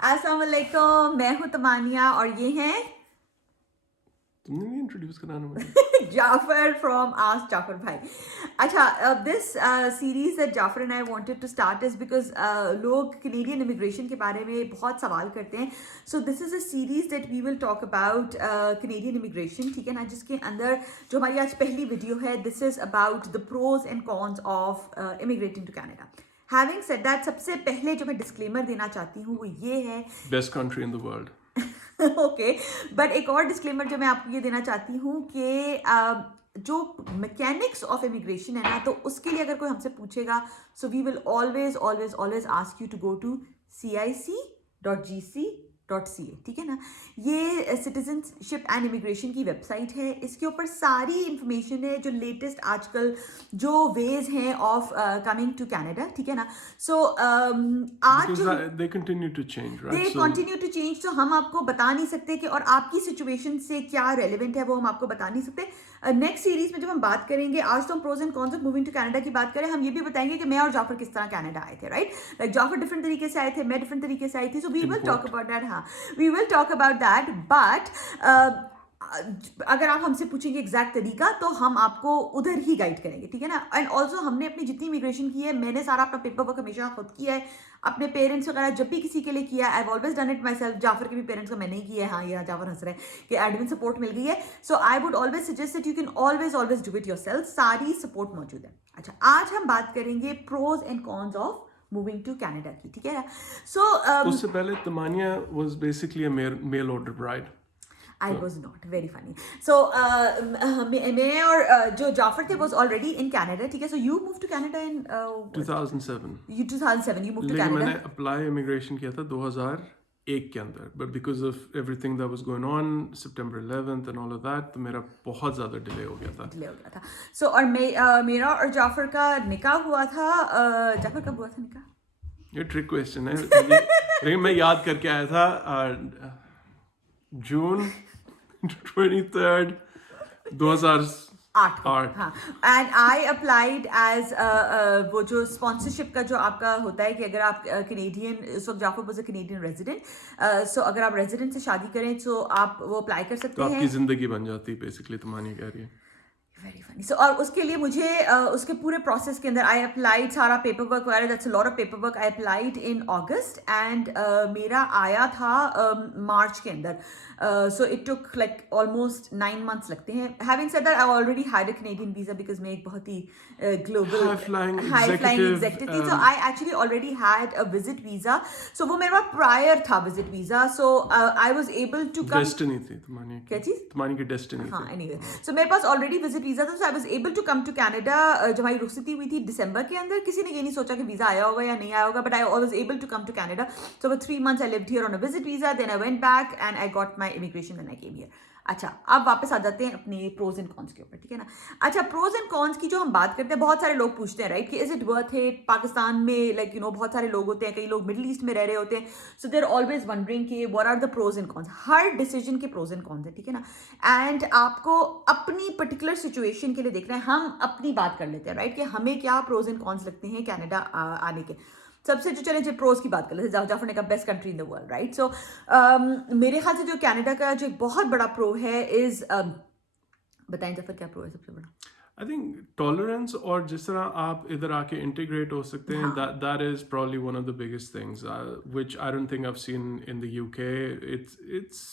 अस्सलाम वालेकुम, मैं हूं तमानिया और ये हैं तुमने नहीं इंट्रोड्यूस कराना मुझे? जाफर फ्रॉम आस्क जाफर भाई. अच्छा, this series that Jafar and I wanted to start is because लोग कैनेडियन इमिग्रेशन के बारे में बहुत सवाल करते हैं. So this is a series that we will talk about Canadian immigration, ठीक है ना, जिसके अंदर जो हमारी आज पहली वीडियो है, this is about the pros and cons of immigrating to Canada. Having said that, सबसे पहले जो मैं डिस्क्लेमर देना चाहती हूँ वो ये है. Best country in the world. Okay, but एक और डिस्क्लेमर जो मैं आपको ये देना चाहती हूँ कि जो मैकेनिक्स ऑफ इमिग्रेशन है ना, तो उसके लिए अगर कोई हमसे पूछेगा, so we will always always always ask you to go to cic.gc.ca, ठीक है ना. ये सिटीजनशिप एंड इमिग्रेशन की वेबसाइट है. इसके ऊपर सारी इंफॉर्मेशन है, जो लेटेस्ट आजकल जो वेज हैं ऑफ कमिंग टू कैनेडा, ठीक है ना. सो आज Because जो they continue to change, right? They So continue to change, तो हम आपको बता नहीं सकते कि और आपकी सिचुएशन से क्या रेलिवेंट है वो हम आपको बता नहीं सकते. नेक्स्ट सीरीज में जब हम बात करेंगे, आज तो हम pros and cons of moving to Canada की बात करें, हम ये भी बताएंगे कि मैं और जाफर किस तरह कनाडा आए थे, राइट. लाइक जाफर डिफरेंट तरीके से आए थे, मैं डिफरेंट तरीके से आई थी. So we will talk about that. हाँ, we will talk about that. But अगर आप हमसे पूछेंगे एग्जैक्ट तरीका, तो हम आपको उधर ही गाइड करेंगे, ठीक है ना. एंड ऑल्सो हमने अपनी जितनी इमिग्रेशन की है, मैंने सारा अपना पेपर वर्क हमेशा खुद किया है. अपने पेरेंट्स वगैरह जब भी किसी के लिए किया, I have always done it myself. Jafar के भी पेरेंट्स का मैंने ही किया है. हाँ, ये जाफर हंस रहे हैं कि एडमिन सपोर्ट मिल गई है. So I would always suggest that you can always always do it yourself. सारी सपोर्ट मौजूद है. अच्छा, आज हम बात करेंगे pros and cons of moving to Canada की, ठीक है ना. सो उससे पहले तमानिया was basically a mail order bride. I was not very funny. So मैं और जो जाफर थे was already in Canada, ठीक है. So you moved to Canada in 2007. you 2007 you moved to लेकिन Canada. मैंने अप्लाई इमिग्रेशन किया था 2001 के अंदर, but because of everything that was going on, September 11th and all of that, तो मेरा बहुत ज़्यादा डिले हो गया था. डिले हो गया था. So और मेरा और जाफर का निकाह हुआ था. जाफर कब हुआ था निकाह? ये ट्रिक क्वेश्चन है. लेकिन मैं याद करके आया था जून 23rd 2008. हाँ. एंड आई अप्लाइड एज वो जो स्पॉन्सरशिप का जो आपका होता है कि अगर आप कैनेडियन, इस वक्त Jafar was a Canadian resident, so अगर आप रेजिडेंट से शादी करें तो आप वो अप्लाई कर सकते तो हैं. आपकी जिंदगी बन जाती है बेसिकली, तमानी कह रही है. Very funny. सो और उसके लिए मुझे उसके पूरे प्रोसेस के अंदर आई अप्लाइड सारा पेपर वर्क वगैरह, that's a lot of paper work. I applied in August and मेरा आया था मार्च के अंदर. So it took like almost 9 months लगते हैं. Having said that, I already had a Canadian visa because मैं एक बहुत ही ग्लोबल हाई फ्लाइंग एग्जीक्यूटिव थी. So I actually already had a visit visa. So वो मेरा प्रायर था visit visa. So I was able to come. Destiny थी तुम्हारी. क्या चीज? तुम्हारी की डेस्टिनी हाँ, थी. एनीवे. सो मेरे पास ऑलरेडी विजिट वीजा था. So I was able to come to Canada. जब हमारी रुखसती हुई थी दिसंबर के अंदर, किसी ने ये नहीं सोचा कि वीजा आया होगा या नहीं आया होगा, but I was able to come to Canada. So for 3 months I lived here on a visit visa. Then I went back and I got my immigration when I came here. अच्छा, अब वापस आ जाते हैं अपने pros and cons के ऊपर, ठीक है ना. अच्छा, प्रोज एंड कॉन्स की जो हम बात करते हैं, बहुत सारे लोग पूछते हैं, राइट, कि is it worth it. Pakistan में लाइक यू नो बहुत सारे लोग होते हैं, कई लोग मिडिल ईस्ट में रह रहे होते हैं. So they are always wondering कि what are the pros and cons. हर डिसीजन के प्रोज एंड कॉन्स है, ठीक है ना. एंड आपको अपनी पर्टिकुलर सिचुएशन के लिए देखना है. हम अपनी बात कर लेते हैं, राइट, कि हमें क्या प्रोज एंड कॉन्स लगते हैं कनाडा आने के. सबसे जो चले प्रोज की बात कर लेते हैं. जाफर ने कहा best country in the world, right. So मेरे ख्याल से जो कनाडा का जो एक बहुत बड़ा प्रो है इज बताएं जाफर, क्या प्रो है सबसे बड़ा? आई थिंक टॉलरेंस, और जिस तरह आप इधर आके इंटीग्रेट हो सकते हैं, that is probably one of the biggest things which I don't think I have seen in the UK. It's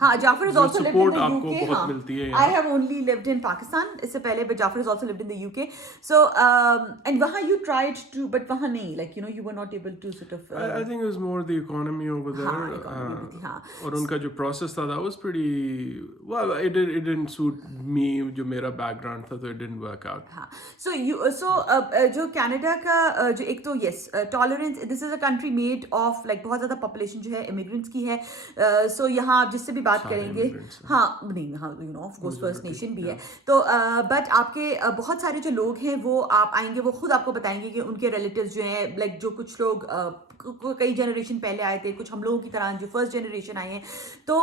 हाँ, Jafar has also lived in support the आपको UK. बहुत हाँ, मिलती है I यहाँ. have only lived in Pakistan इससे पहले, but Jafar has also lived in the UK. So and वहाँ you tried to, but वहाँ नहीं, like you know you were not able to sort of. I think it was more the economy over there. हाँ, economy भी थी, हाँ. और उनका जो process था, that was pretty well. It didn't suit me, जो मेरा background था, so it didn't work out. हाँ. So जो कनाडा का जो एक तो yes tolerance, this is a country made of like बहुत ज़्यादा population जो है immigrants की है. So यहाँ आप जिससे भी बात करेंगे, हाँ नहीं, हाँ you know of course first nation भी है. तो बट आपके बहुत सारे जो लोग हैं वो आप आएंगे, वो खुद आपको बताएंगे कि उनके रिलेटिव्स जो हैं, लाइक जो कुछ लोग कई जनरेशन पहले आए थे, कुछ हम लोगों की तरह जो फर्स्ट जनरेशन आए हैं. तो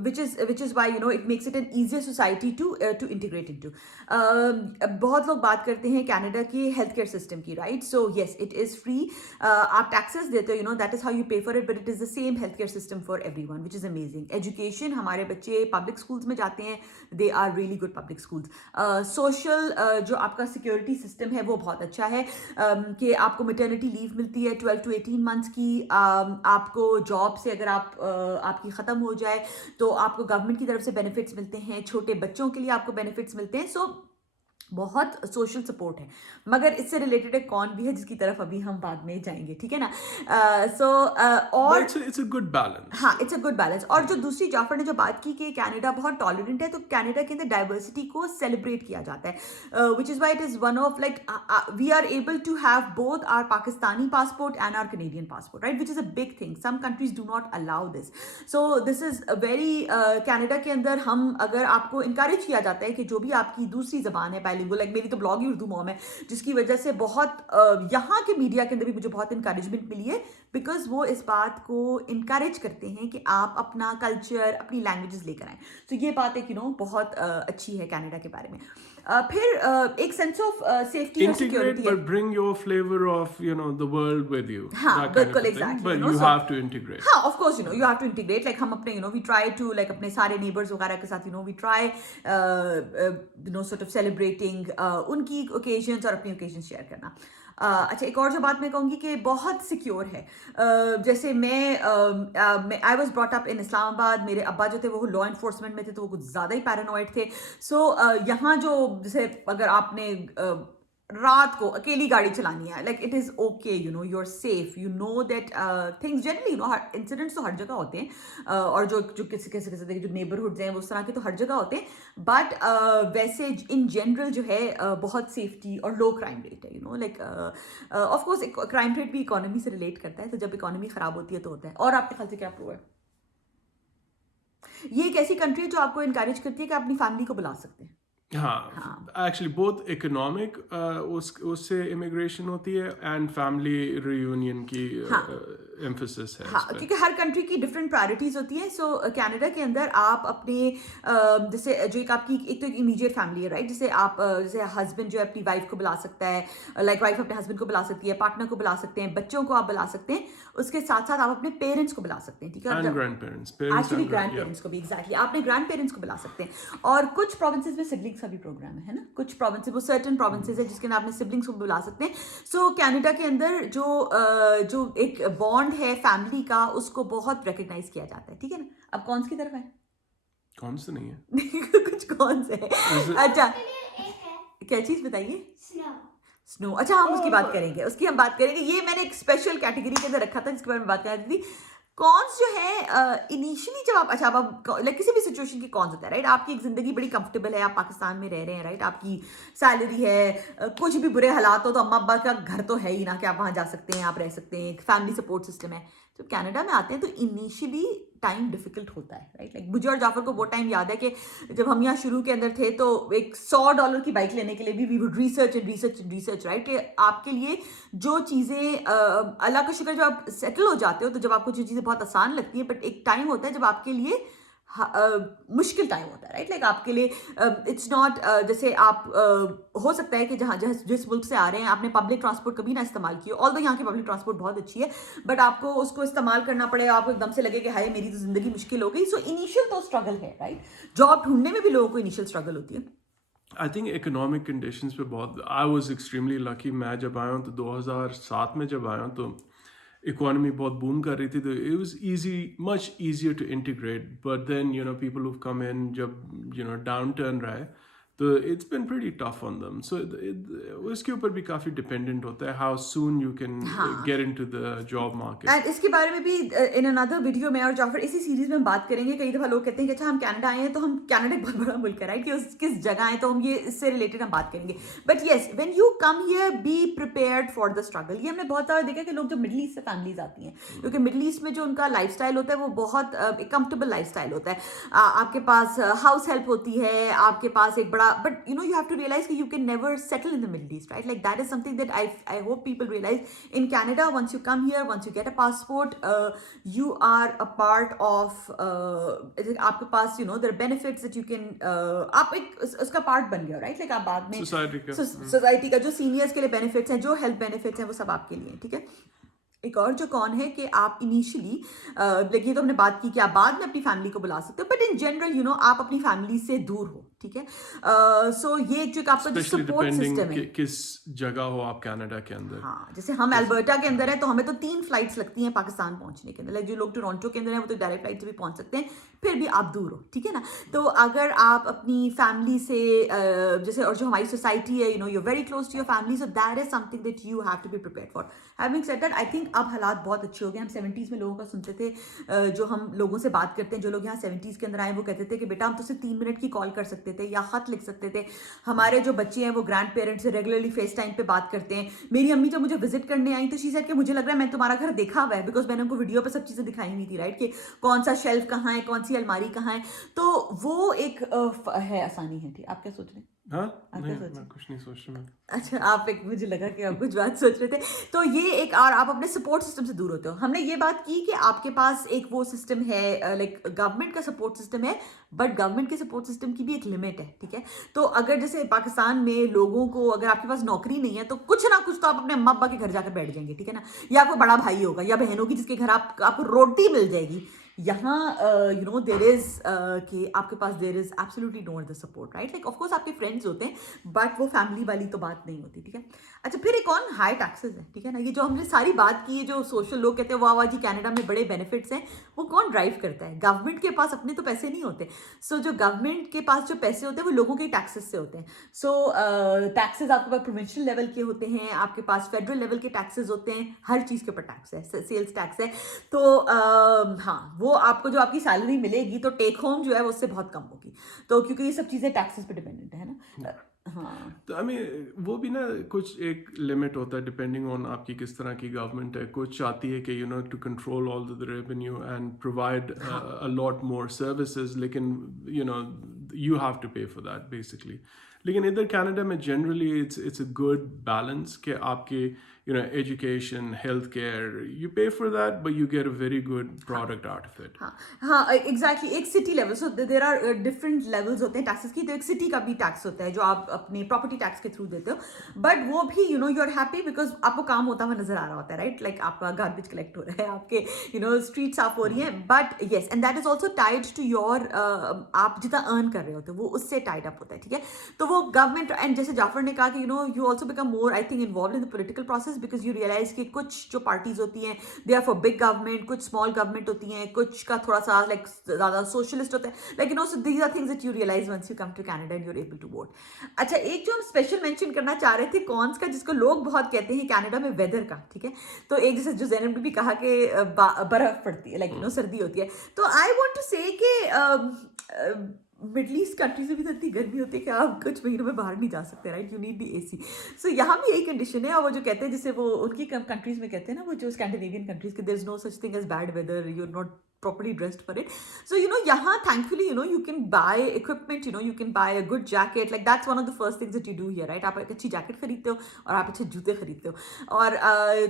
which is why you know it makes it an easier society to integrate into. बहुत लोग बात करते हैं कनाडा की हेल्थ केयर सिस्टम की, right? So yes, it is free, आप टैक्सेस देते हो, that is how you pay for it, but it is the same health care system for everyone, which is amazing. Education, हमारे बच्चे public schools में जाते हैं, they are really good public schools. Social जो आपका security system है वो बहुत अच्छा है, कि आपको मैटरनिटी लीव मिलती है 12 to 18 मंथ्स की. आपको जॉब से अगर आपकी ख़त्म हो जाए तो आपको गवर्नमेंट की तरफ से बेनिफिट्स मिलते हैं, छोटे बच्चों के लिए आपको बेनिफिट्स मिलते हैं. सो बहुत सोशल सपोर्ट है. मगर इससे रिलेटेड एक कौन भी है जिसकी तरफ अभी हम बाद में जाएंगे, ठीक है ना? और it's a good balance. हाँ, इट्स अ गुड बैलेंस. और जो दूसरी जाफर ने जो बात की कि कनाडा बहुत टॉलरेंट है, तो कनाडा के अंदर डाइवर्सिटी को सेलिब्रेट किया जाता है, which is why it is one of like we are able to have both our Pakistani passport and our Canadian passport, right? Which is a big thing. Some countries do not allow this. So this is very Canada के अंदर हम अगर आपको encourage किया जाता है कि जो भी आपकी दूसरी जबान है बाइलिंगुअल, लाइक मेरी तो ब्लॉग ही उर्दू मॉम है, जिसकी वजह से बहुत यहाँ के मीडिया के अंदर भी मुझे बहुत इंकरेजमेंट मिली है, बिकॉज वो इस बात को इंकरेज करते हैं कि आप अपना कल्चर, अपनी लैंग्वेजेस लेकर आएँ. तो ये बात एक बहुत अच्छी है कनाडा के बारे में. फिर एक सेंस ऑफ सेफ्टी और Integrate, सिक्योरिटी है. but bring your flavor of the world with you. हाँ, that kind of बिल्कुल, a thing. exactly, But so you have to integrate. हाँ, of course you have to integrate. Like हम अपने we try to like अपने सारे neighbours वगैरह के साथ we try sort of celebrating उनकी ओकेजन्स और अपनी ओकेजन्स शेयर करना. अच्छा, एक और जो बात मैं कहूँगी कि बहुत सिक्योर है. जैसे मैं I was brought up in Islamabad. मेरे अब्बा जो थे वो लॉ इन्फोर्समेंट में थे, तो वो कुछ ज़्यादा ही पैरानॉइड थे. सो यहाँ जो जैसे अगर आपने रात को अकेली गाड़ी चलानी है, like it is okay, you are safe, that things generally incidents तो हर जगह होते हैं, और जो किसी किसी जो नेबरहुड्स हैं वो उस तरह के तो हर जगह होते हैं, बट वैसे इन जनरल जो है बहुत सेफ्टी और लो क्राइम रेट है. Like of course crime rate भी इकोनॉमी से रिलेट करता है, तो जब इकोनॉमी ख़राब होती है तो होता है. और आपके ख्याल से क्या प्रूव है? ये एक ऐसी कंट्री है जो आपको इनकरेज करती है कि आप अपनी फैमिली को बुला सकते हैं. हाँ, एक्चुअली बोथ इकोनॉमिक उससे इमिग्रेशन होती है एंड फैमिली रियूनियन की एम्फेसिस है. हाँ, क्योंकि हर कंट्री की डिफरेंट प्रायोरिटीज होती है. सो कनाडा के अंदर आप अपने जैसे जो एक तो एक इमीडिएट फैमिली है, राइट? जैसे हस्बैंड जो है अपनी वाइफ को बुला सकता है, लाइक वाइफ अपने हस्बैंड को बुला सकती है, पार्टनर को बुला सकते हैं, बच्चों को आप बुला सकते हैं, उसके साथ साथ आप अपने पेरेंट्स को बुला सकते हैं, ठीक है? Grand parents, actually grand parents को भी, एग्जैक्टली, आपने ग्रैंड पेरेंट्स को बुला सकते हैं. और कुछ प्रोविंसेस में सिबलिंग्स का भी प्रोग्राम है ना. कुछ प्रोविंसेस, वो सर्टेन प्रोविंसेस है जिसके अंदर आपने सिबलिंग्स को बुला सकते हैं. सो कनाडा के अंदर जो एक बॉन्ड है फैमिली का, उसको बहुत रिकग्नाइज किया जाता है, ठीक है ना? अब कौन सी की तरफ है? कौन से नहीं है? कुछ कौन से है? अच्छा, क्या चीज बताइए? स्नो. अच्छा, हम उसकी बात करेंगे. ये मैंने एक स्पेशल कैटेगरी के अंदर रखा था जिसके बारे में बात कर रही थी. कॉन्स जो है इनिशियली जब आप लाइक किसी भी सिचुएशन के कॉन्स होता है, राइट? आपकी एक जिंदगी बड़ी कंफर्टेबल है, आप पाकिस्तान में रह रहे हैं, राइट? आपकी सैलरी है, कुछ भी बुरे हालात हो तो अम्मा अब्बा का घर तो है ही ना कि आप वहाँ जा सकते हैं, आप रह सकते हैं, एक फैमिली सपोर्ट सिस्टम है. जब कनाडा में आते हैं तो इनिशियली टाइम डिफिकल्ट होता है, राइट? लाइक मुझे और जाफर को वो टाइम याद है कि जब हम यहाँ शुरू के अंदर थे तो एक $100 की बाइक लेने के लिए भी वी वुड रिसर्च, राइट? कि आपके लिए जो चीज़ें अल्लाह का शुक्र जब आप सेटल हो जाते हो तो जब आपको जो चीज़ें बहुत आसान लगती हैं, बट एक टाइम होता है जब आपके लिए मुश्किल टाइम होता है, राइट? लाइक आपके लिए इट्स नॉट जैसे आप हो सकता है कि जिस मुल्क से आ रहे हैं आपने पब्लिक ट्रांसपोर्ट कभी ना इस्तेमाल किया, ऑल्दो यहाँ की पब्लिक ट्रांसपोर्ट बहुत अच्छी है, बट आपको उसको इस्तेमाल करना पड़े, आपको एकदम से लगे कि हाय मेरी तो जिंदगी मुश्किल हो गई. सो इनिशियल तो स्ट्रगल है, राइट? जॉब ढूंढने में भी लोगों को इनिशियल स्ट्रगल होती है. आई थिंक इकोनॉमिक कंडीशंस पे बहुत, आई वाज एक्सट्रीमली लकी. मैं जब आया हूँ तो 2007 में जब आया हूँ तो इकोनॉमी बहुत बूम कर रही थी, तो it was easy, much easier to integrate. But then people who come in, जब डाउन टर्न रहा है तो it's been pretty tough on them. So उसके ऊपर भी काफ़ी डिपेंडेंट होता है how soon you can get into the job market. And इसके बारे में भी इन अनदर वीडियो में और जाफर इसी सीरीज में बात करेंगे. कई दफ़ा लोग कहते हैं कि अच्छा हम कनाडा आए हैं तो हम, कनाडा एक बहुत बड़ा मुल्क है, राइट? कि किस जगह आए, तो हम ये इससे रिलेटेड हम बात करेंगे. But yes, when you come here B prepared for the struggle. ये हमने बहुत सारा देखा कि लोग जो मिडल ईस्ट से फैमिलीज आती हैं, क्योंकि मिडल ईस्ट में जो उनका लाइफ स्टाइल होता है वो बहुत एक कंफर्टेबल लाइफ स्टाइल होता है. आपके पास हाउस हेल्प होती है, आपके पास एक बड़ा but you have to realize that you can never settle in the Middle East, right? Like that is something that I hope people realize. In Canada, once you come here, once you get a passport, you are a part of आपके पास there are benefits that you can आप एक उसका part बन गया, right? Like आप बाद में society का जो सीनियर्स के लिए बेनिफिट्स हैं, जो हेल्थ बेनिफिट्स हैं, वो सब आपके लिए, ठीक है। एक और जो कौन है कि आप इनिशियली ये तो हमने बात की कि आप बाद में अपनी फैमिली को बुला सकते हो, बट इन जनरल आप अपनी फैमिली से दूर हो, ठीक है। सो ये जो आपका जो सपोर्ट सिस्टम है, किस जगह हो आप कनाडा के अंदर। हाँ, जैसे हम अल्बर्टा के अंदर है तो हमें तो 3 फ्लाइट्स लगती हैं पाकिस्तान पहुंचने के अंदर। लाइक जो लोग टोरंटो के अंदर हैं वो तो डायरेक्ट फ्लाइट से भी पहुंच सकते हैं, फिर भी आप दूर हो, ठीक है ना। तो अगर आप अपनी फैमिली से जैसे, और जो हमारी सोसाइटी है, you very close to your family, so that is something that you have to be prepared for. Having said that, I think अब हालात बहुत अच्छे हो गए। हम 70s में लोगों का सुनते थे, जो हम लोगों से बात करते हैं, जो लोग यहाँ 70s के अंदर आए, वो कहते थे कि बेटा हम तुझसे 3 मिनट की कॉल कर सकते थे या खत लिख सकते थे। हमारे जो बच्चे हैं वो ग्रैंड पेरेंट्स से रेगुलरली फेस टाइम पे बात करते हैं। मेरी अम्मी जब मुझे विजिट करने आई तो शी सेड कि मुझे लग रहा है मैंने तुम्हारा घर देखा हुआ है, बिकॉज मैंने उनको वीडियो पे सब चीज़ें दिखाई हुई थी, राइट, कि कौन सा शेल्फ कहाँ है, कौन सी अलमारी कहाँ है। तो वो एक है, आसानी है, ठीक। आप क्या सोच रहे हैं? हाँ, मैं कुछ नहीं सोच रहा। अच्छा, आप एक, मुझे लगा कि आप कुछ बात सोच रहे थे। तो ये एक, और आप अपने सपोर्ट सिस्टम से दूर होते हो। हमने ये बात की कि आपके पास एक वो सिस्टम है, लाइक गवर्नमेंट का सपोर्ट सिस्टम है, बट गवर्नमेंट के सपोर्ट सिस्टम की भी एक लिमिट है, ठीक है। तो अगर जैसे पाकिस्तान में लोगों को, अगर आपके पास नौकरी नहीं है तो कुछ ना कुछ तो आप अपने अम्मा अब्बा के घर जाकर बैठ जाएंगे, ठीक है ना, या कोई बड़ा भाई होगा या बहन होगी जिसके घर आपको रोटी मिल जाएगी। यहाँ देर इज कि आपके पास there is absolutely no other support, right. Like of course आपके फ्रेंड्स होते हैं, बट वो फैमिली वाली तो बात नहीं होती, ठीक है। अच्छा, फिर एक और हाई टैक्सेस है, ठीक है ना। ये जो हमने सारी बात की है, जो सोशल लोग कहते हैं वाह वाह जी कनाडा में बड़े बेनिफिट्स हैं, वो कौन ड्राइव करता है? गवर्नमेंट के पास अपने तो पैसे नहीं होते। सो जो गवर्नमेंट के पास जो पैसे होते हैं वो लोगों के टैक्सेस से होते हैं। सो टैक्सेस आपके पास प्रोविंशियल लेवल के होते हैं, आपके पास फेडरल लेवल के टैक्सेस होते हैं, हर चीज़ के ऊपर टैक्स है, सेल्स टैक्स है। तो हाँ, वो आपको जो आपकी सैलरी मिलेगी तो टेक होम जो है वो उससे बहुत कम होगी, तो क्योंकि ये सब चीज़ें टैक्सेस पे डिपेंडेंट है ना। हाँ, तो आई मीन वो भी ना कुछ एक लिमिट होता है डिपेंडिंग ऑन आपकी किस तरह की गवर्नमेंट है। कुछ चाहती है कि to control all the revenue and provide a lot more services, लेकिन you have to pay for that basically. लेकिन इधर कनाडा में generally it's a good balance कि आपके education, healthcare, you pay for that, but you get a very good product out of it. हाँ, exactly. एक city level, so there are different levels होते हैं taxes की। तो एक सिटी का भी टैक्स होता है जो आप अपने प्रॉपर्टी टैक्स के थ्रू देते हो, बट वो भी यू आर हैप्पी बिकॉज आपको काम होता हुआ नजर आ रहा होता है, राइट। लाइक आपका गार्बेज कलेक्ट हो रहा है, आपके स्ट्रीट साफ हो रही है, but yes, and that is also tied to your, आप जितना अर्न कर रहे होते हो वो उससे टाइड अप होता है, ठीक है। तो वो गवर्नमेंट, एंड जैसे जाफर ने कहा कि you also become more, I think, involve in the political process, because you realise कि कुछ जो पार्टीज होती हैं they are for big government, कुछ स्मॉल गवर्नमेंट होती हैं, कुछ का थोड़ा सा लाइक ज़्यादा सोशलिस्ट होता है। Like so these are things that you realise once you come to Canada and you are able to vote. अच्छा, एक जो हम स्पेशल मेंशन करना चाह रहे थे कॉन्स का, जिसको लोग बहुत कहते हैं कनाडा में वेदर का, ठीक है। तो एक जैसे जो ज़ैनब ने भी कहा कि बर्फ पड़ती है, लाइक सर्दी होती है। तो आई वॉन्ट टू से कि मिडल ईस्ट कंट्रीज में भी तो इतनी गर्मी होती है कि आप कुछ महीनों में बाहर नहीं जा सकते, right. You need the AC। सो यहाँ भी यही कंडीशन है। और वो जो कहते हैं, जैसे वो उनकी कंट्रीज में कहते हैं ना, वो जो स्कैंडिनेवियन कंट्रीज के, there is no such thing as bad weather, you are not properly dressed for it. So यहाँ thankfully you can buy equipment, you can buy a good jacket, like that's one of the first things that you do here, right। आप एक अच्छी jacket खरीदते हो और आप अच्छे जूते खरीदते हो, और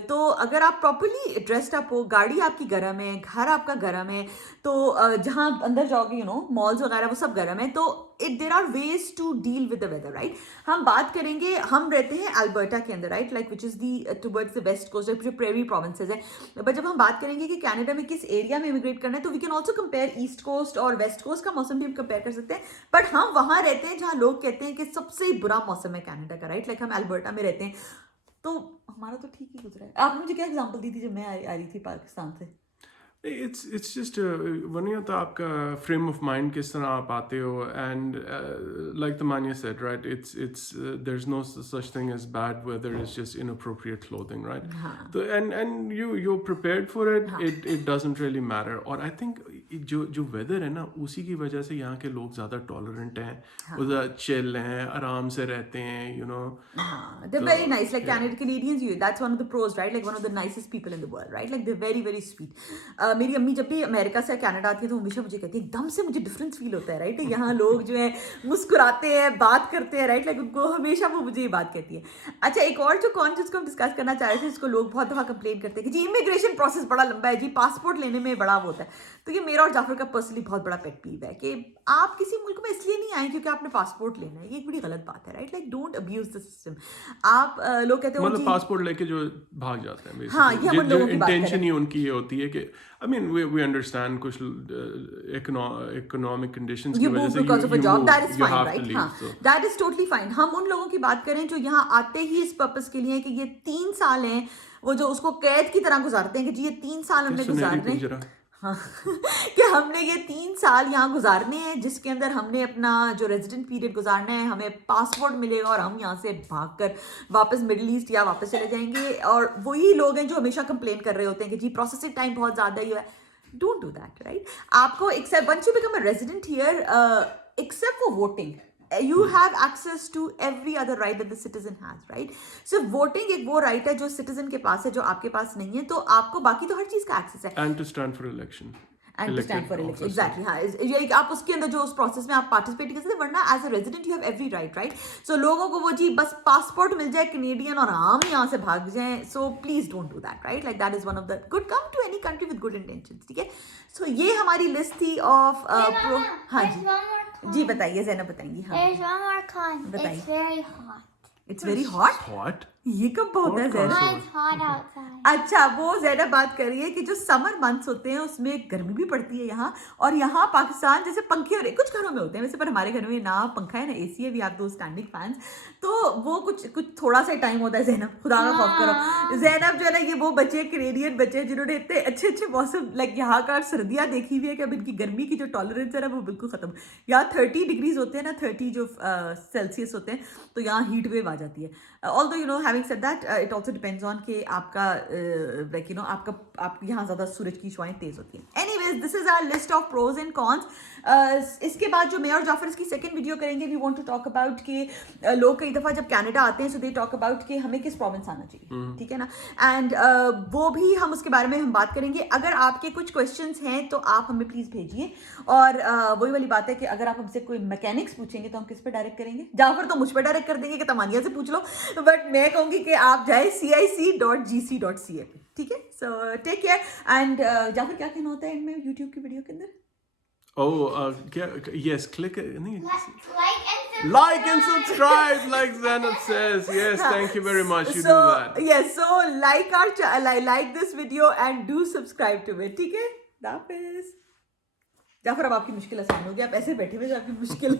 तो अगर आप प्रॉपरली ड्रेस्ड अप हो, गाड़ी आपकी गर्म है, घर आपका गर्म है, तो जहाँ अंदर जाओगे मॉल्स वगैरह वो सब गर्म है, तो there are ways to deal with the weather, right. हम बात करेंगे, हम रहते हैं अल्बर्टा के अंदर, right, like which is the towards the west coast, जो प्रेरी प्रोविंसेस है। बट जब हम बात करेंगे कि कनाडा में किस एरिया में इमिग्रेट करना है, तो we can also compare east coast और वेस्ट कोस्ट का मौसम भी हम कंपेयर कर सकते हैं। बट हम वहाँ रहते हैं जहाँ लोग कहते हैं कि सबसे बुरा मौसम है कनाडा का, राइट। लाइक हम अल्बर्टा में रहते हैं, तो हमारा तो ठीक ही गुजरा है। आपने मुझे क्या एग्जाम्पल दी थी जब मैं आ रही थी पाकिस्तान से? It's just one होता है आपका frame of mind किस तरह आप आते हो, and like the Manya said, right, it's there's no such thing as bad weather, it's just inappropriate clothing, right. So and you're prepared for it. It doesn't really matter. Or I think जो weather है ना, उसी की वजह से यहाँ के लोग ज़्यादा टॉलरेंट हैं, उधर चिल हैं, आराम से रहते हैं, you know. They're very nice. Like Canadians, that's one of the pros, right? Like one of the nicest people in the world, right? Like they're very, very sweet. मेरी अम्मी जब भी अमेरिका से कनाडा आती है तो हमेशा मुझे कहती है एकदम से मुझे डिफरेंस फील होता है, राइट? यहाँ लोग जो है मुस्कुराते हैं, बात करते हैं, राइट? लाइक उनको हमेशा वो मुझे ये बात कहती है. अच्छा, एक और जो कॉन जिसको हम डिस्कस करना चाह रहे थे, जिसको लोग बहुत दफ़ा कंप्लेन करते हैं कि जी इमिग्रेशन प्रोसेस बड़ा लंबा है, जी पासपोर्ट लेने में बड़ा वो होता है. तो ये मेरा और जाफर का पर्सनली बहुत बड़ा पेट पीव है कि आप किसी मुल्क में इसलिए नहीं आए क्योंकि आपने पासपोर्ट लेना है. ये एक बड़ी गलत बात है, right? Like don't abuse the system. आप लोग कहते हो मतलब पासपोर्ट लेके जो भाग जाते हैं, हाँ, ये हम उन जो लोगों की बात इंटेंशन करें. ही उनकी ये होती है कि आई मीन वी अंडरस्टैंड कुछ इकोनॉमिक कंडीशंस की You वजह move से because of a job, move, that is you fine, have to right? leave, हाँ, so. that is totally fine. हम उन लोगों की बात करें जो यहाँ आते ही इस पर्पस के लिए हैं कि ये 3 साल हैं, वो जो उसको कैद की तरह गुजारते हैं कि जी ये 3 साल हमने सुनहरी गुजारने, पिंजरा. हाँ कि हमने ये 3 साल यहाँ गुजारने हैं जिसके अंदर हमने अपना जो रेजिडेंट पीरियड गुजारना है, हमें पासपोर्ट मिलेगा और हम यहाँ से भागकर वापस मिडिल ईस्ट या वापस चले जाएंगे. और वही लोग हैं जो हमेशा कंप्लेन कर रहे होते हैं कि जी प्रोसेसिंग टाइम बहुत ज़्यादा ही है. Don't do that, right? आपको except once you become a resident here, except for voting, you have access to every other right that the citizen has, right? So voting एक वो right है जो citizen के पास है, जो आपके पास नहीं है. तो आपको बाकी तो हर चीज का access है. And to stand for election. And to stand for election, exactly. हाँ, ये आप उसके अंदर जो उस प्रोसेस में आप पार्टिसिपेट कर सकते हैं, वरना as a resident you have every right, right? So लोगों को वो जी बस पासपोर्ट मिल जाए कनेडियन और हम यहाँ से भाग जाएं. So please don't do that, right? Like that is one of the good, come to any country with good intentions, ठीक है? सो ये हमारी लिस्ट थी ऑफ प्रो. हाँ जी बताइए, ज़ैनब बताएंगी. हाँ, There's one more con. बताइए. It's very hot. It's very hot. Hot? ये कब होता है Hot कौन सा? ज़ैनब? It's hot outside. अच्छा, वो ज़ैनब बात कर रही है कि जो समर मंथ्स होते हैं उसमें गर्मी भी पड़ती है यहाँ. और यहाँ पाकिस्तान जैसे पंखे और कुछ घरों में होते हैं वैसे, पर हमारे घर में ना पंखा है ना एसी है. वी हैव दो स्टैंडिंग फैंस. तो वो कुछ थोड़ा सा टाइम होता है. ज़ैनब, खुदा का खौफ करो. ज़ैनब जो है ना, ये वो बच्चे कैनेडियन बच्चे जिन्होंने इतने अच्छे अच्छे मौसम लाइक यहाँ का सर्दियाँ देखी हुई है कि अब इनकी गर्मी की जो टॉलरेंस है ना वो बिल्कुल ख़त्म. यहाँ 30 डिग्रीज होते हैं ना, 30 जो सेल्सियस होते हैं, तो यहाँ हीट वेव आ जाती है. Although you know having said that it also depends on कि आपका लाइक यू नो आप यहाँ ज़्यादा सूरज की शुआएं तेज़ होती हैं. Anyways, this is our list of pros and cons. इसके बाद जो मैं और जाफर इसकी सेकंड वीडियो करेंगे, we want to talk about कि लोग कई दफ़ा जब कनाडा आते हैं सो दे टॉक अबाउट कि हमें किस प्रोविंस आना चाहिए, ठीक है ना? एंड वो भी हम उसके बारे में हम बात करेंगे. अगर आपके कुछ क्वेश्चंस हैं तो आप हमें प्लीज़ भेजिए. और वही वाली बात है कि अगर आप हमसे कोई मैकेनिक्स पूछेंगे तो हम किस पे डायरेक्ट करेंगे? जाफर तो मुझ पर डायरेक्ट कर देंगे कि तमानिया से पूछ लो, बट मैं कहूँगी कि आप जाए cic.gc.ca पे, ठीक है? So take care. And Jafar क्या कहना होता है एंड में यूट्यूब की वीडियो के अंदर? क्या? Yes, click it. नहीं. Like Like and subscribe. and subscribe, like Zainab says. Yes, thank you very much. You so, do that. Yes, so like this video and do subscribe to it, ठीक है? जाफर, अब आपकी मुश्किल आसान हो गई. आप ऐसे बैठे हुए जो आपकी मुश्किल